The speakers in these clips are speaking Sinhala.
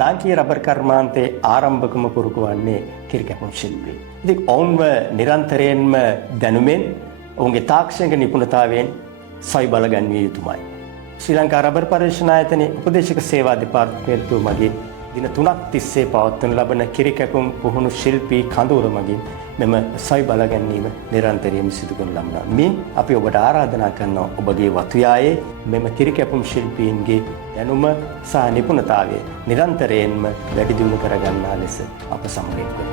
ලාංකීය රබර් කර්මාන්තයේ ආරම්භකම පුරුක වන්නේ කිරිකැපුම් ශිල්පී. ඉතින් ඔවුන්ව නිරන්තරයෙන්ම දැනුමෙන් ඔවුන්ගේ තාක්ෂණික නිපුණතාවයෙන් සවි බල ගැන්විය යුතුමයි. ශ්‍රී ලංකා රබර් පර්යේෂණ ආයතනයේ උපදේශක සේවා දෙපාර්තමේන්තුව මගින් දින 3ක් තිස්සේ පවත්වනු ලබන කිරිකැපුම් පුහුණු ශිල්පී කඳවුර මගින් මෙම සවි බල ගැනීම නිරන්තරයෙන් සිදු කරනු ලබනවා. මින් අපි ඔබට ආරාධනා කරනවා ඔබගේ වතුයායේ මෙම කිරිකැපුම් ශිල්පීන්ගේ දැනුම සහ නිපුණතාවය නිරන්තරයෙන්ම වැඩි දියුණු කර ගන්නා ලෙස අප සමග එක්වමු.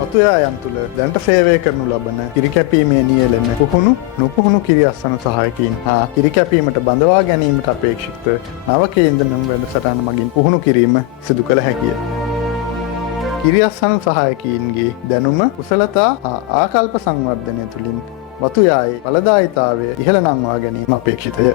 වතුයායන් තුළ දැනට සේවය කරනු ලබන කිරිකැපීමේ නියැලෙන පුහුණු නුපුහුණු කිරිඅස්සන සහායකයින් හා කිරිකැපීමට බඳවා ගැනීමට අපේක්ෂිත නව කේන්ද්‍රනම් වැඩසටහන මගින් පුහුණු කිරීම සිදු කළ හැකිය. කිරිඅස්සන සහායකයින්ගේ දැනුම කුසලතා හා ආකල්ප සංවර්ධනය තුළින් වතුයායේ ඵලදායීතාවය ඉහළ නංවා ගැනීම අපේක්ෂිතය.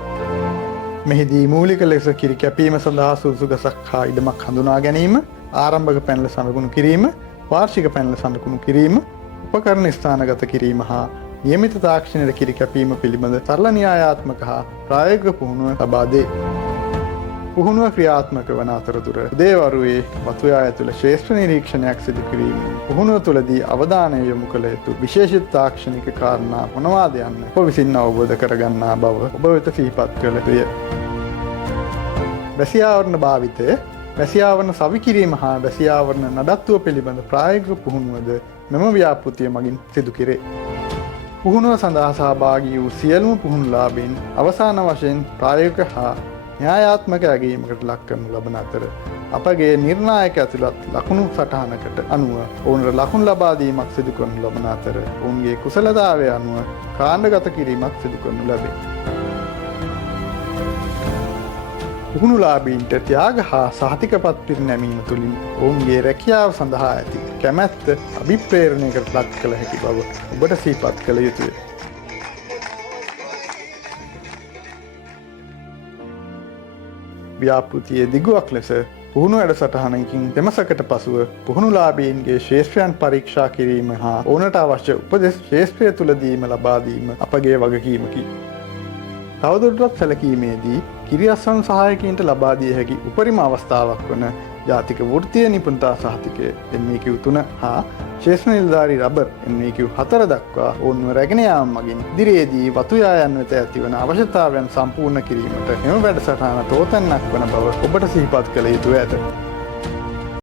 මෙහිදී මූලික ලෙස කිරිකැපීම සඳහා සුදුසු ගසක් හා ඉඩමක් හඳුනා ගැනීම, ආරම්භක පැනල සමගුණු කිරීම, වාර්ෂික පැනල සඳකුණු කිරීම, උපකරණ ස්ථානගත කිරීම හා නියමිත තාක්ෂණයට කිරිකැපීම පිළිබඳ සරල න්‍යායාත්මක හා ප්‍රායෝගික පුහුණුව ලබා දේ. පුහුණුව ක්‍රියාත්මක වන අතරතුර උදේවරුවේ වතුයාය තුළ ශ්‍රේෂ්ඨ නිරීක්ෂණයක් සිදු කිරීම, පුහුණුව තුළදී අවධානය යොමු කළ යුතු විශේෂිත තාක්ෂණික කාරණා මොනවාද යන්න ඔබ විසින් අවබෝධ කරගන්නා බව ඔබ වෙත සිහිපත් කළ යුතුය. වැසියාවරණ භාවිතය, වැසියාවරණ සවි කිරීම හා වැසියාවරණ නඩත්තුව පිළිබඳ ප්‍රායෝගික පුහුණුවද මෙම ව්‍යාපෘතිය මගින් සිදු කෙරේ. පුහුණුව සඳහා සහභාගී වූ සියලුම පුහුණුලාභීන් අවසාන වශයෙන් ප්‍රායෝගික හා න්‍යායාත්මක ඇගීමකට ලක් කරනු ලබන අතර අපගේ නිර්ණායක ඇතුළත් ලකුණු සටහනකට අනුව ඔවුන්ට ලකුණු ලබා දීමක් සිදු කරනු ලබන අතර ඔවුන්ගේ කුසලතාවය අනුව කාණ්ඩගත කිරීමක් සිදු කරනු ලැබේ. පුහුණුලාභීන්ට ත්‍යාග හා සහතිකපත් පිරිනැමීම තුළින් ඔවුන්ගේ රැකියාව සඳහා ඇති කැමැත්ත අභිප්‍රේරණයකට ලක් කළ හැකි බව ඔබට සිහිපත් කළ යුතුය. ව්‍යාපෘතියේ දිගුවක් ලෙස පුහුණු වැඩසටහනකින් දෙමසකට පසුව පුහුණුලාභීන්ගේ ශ්‍රේෂ්ඨයන් පරීක්ෂා කිරීම හා ඕනට අවශ්‍ය උපදෙස් ශ්‍රේෂ්ඨය තුළදීම ලබා දීම අපගේ වගකීමකි. තවදුරටත් සැලකීමේදී කිරිඅස්සන් සහායකයින්ට ලබා දිය හැකි උපරිම අවස්ථාවක් වන ජාතික වෘත්තීය නිපුණතා සහතිකය NVQ3 හා ශේෂ්ඨ නිලධාරී රබර් NVQ4 දක්වා ඔවුන්ව රැගෙන යාම මගින් ඉදිරියේදී වතුයායන් වෙත ඇතිවන අවශ්‍යතාවයන් සම්පූර්ණ කිරීමට මෙම වැඩසටහන තෝතැන්නක් වන බව ඔබට සිහිපත් කළ යුතුය ඇත.